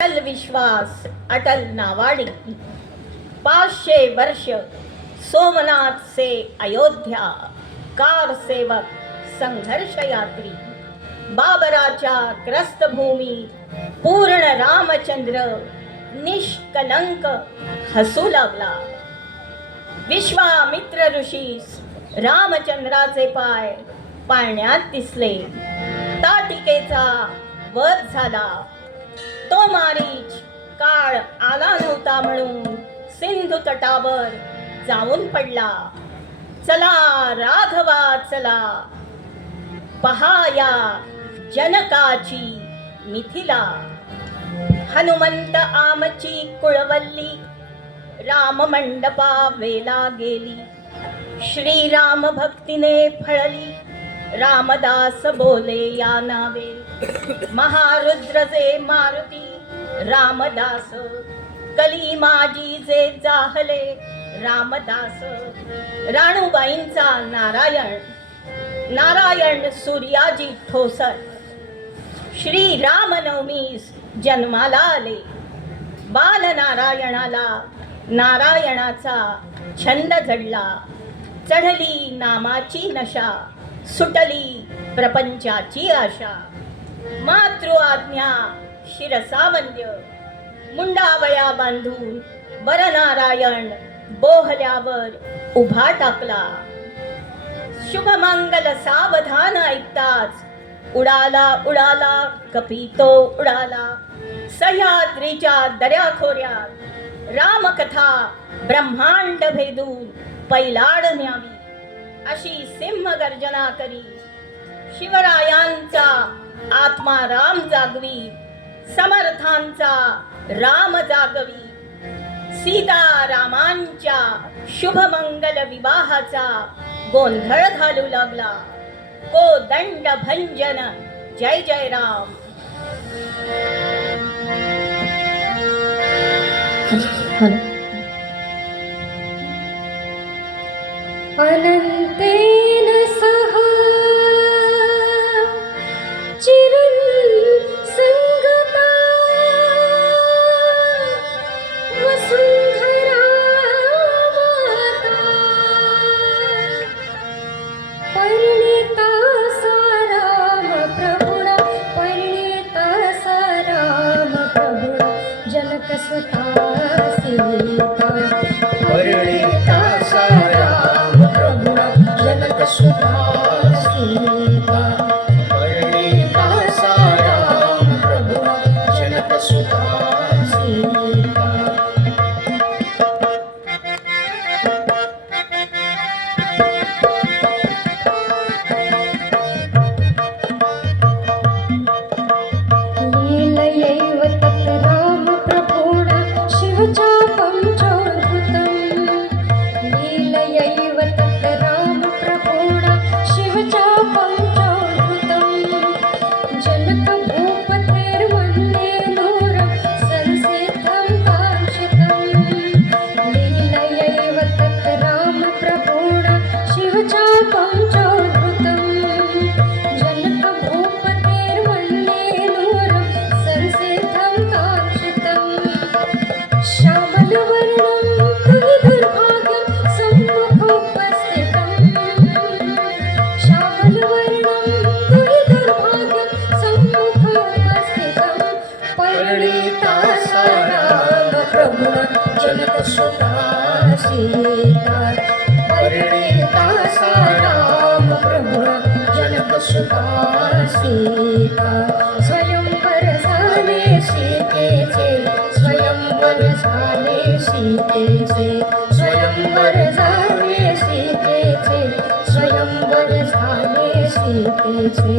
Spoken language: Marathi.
अटल विश्वास अटल नावाडी 500 वर्ष सोमनाथ से अयोध्या कार सेवक संघर्ष यात्री बाबराच्या ग्रस्त भूमी पूर्ण रामचंद्र निष्कलंक हसू लागला. विश्वामित्र ऋषीस रामचंद्राचे पाय पाळण्यात दिसले. ताटिकेचा वध झाला. तो मारीच काळ आला नव्हता म्हणून सिंधू तटावर जाऊन पडला. चला राघवा चला, पहाया जनकाची मिथिला. हनुमंत आमची कुळवल्ली राम मंडपा वेला गेली. श्रीराम भक्तीने फळली रामदास बोले या नावे. महारुद्र जे मारुती रामदास, कली माझी जे जाहले रामदास. राणूबाईंचा नारायण, नारायण सूर्याजी ठोसर. श्री रामनवमीस जन्माला आले. बाल नारायणाला नारायणाचा छंद जडला. चढली नामाची नशा, सुटली प्रपंचाची आशा. मातृ आज्ञा शिरसावंद्य, मुंडावळ्या बांधून बरनारायण बोहल्यावर उभा टाकला. शुभमंगल सावधान ऐकताच उडाला उडाला कपितो उडाला. सह्याद्रीच्या दऱ्याखोऱ्यात रामकथा ब्रह्मांड भेदून पैलाड न्यावी अशी सिंह गर्जना करी. शिवरायांचा आत्मा राम जागवी, समर्थांचा राम जागवी. सीतारामांच्या शुभमंगल विवाहाचा गोंधळ घालू लागला. कोदंड भंजन जय जय राम. अनंतेन सह चिरं संगता वसुंधरा माता. परिणीता साराम प्रभुणा, परिणीता साराम प्रभुणा. जनक सुता सीता, परिणीता साराम प्रभुणा. जनक सुता सीता, परिणीता साराम प्रभुणा. जनक सुता सीता. लीलयैव तत् राम प्रभुणा शिवचापं चोद्धृतं. लीलयैव तत् राम प्रभुणा शिवचापं चोद्धृतं. जनक भूपतेर्वन्दे नूरं संसिद्धं काङ्क्षितं. लीलयैव तत् राम प्रभुणा शिवचापं चोद्धृतं. जनक भूपतेर्वन्दे नूरं संसिद्धं काङ्क्षितं. श्यामलवर्णं कुरु दुर्भाग्यं सम्मुखोपस्थितं. श्यामलवर्णं कुरु दुर्भाग्यं सम्मुखोपस्थितं. परिणीता साराम प्रभुणा. जनक सुता सीता, परिणीता साराम प्रभुणा. जनक सुता सीता. स्वयंवर झाले सीतेचे, स्वयंवर झाले सीतेचे. स्वयंवर झाले सीतेचे, स्वयंवर झाले सीतेचे.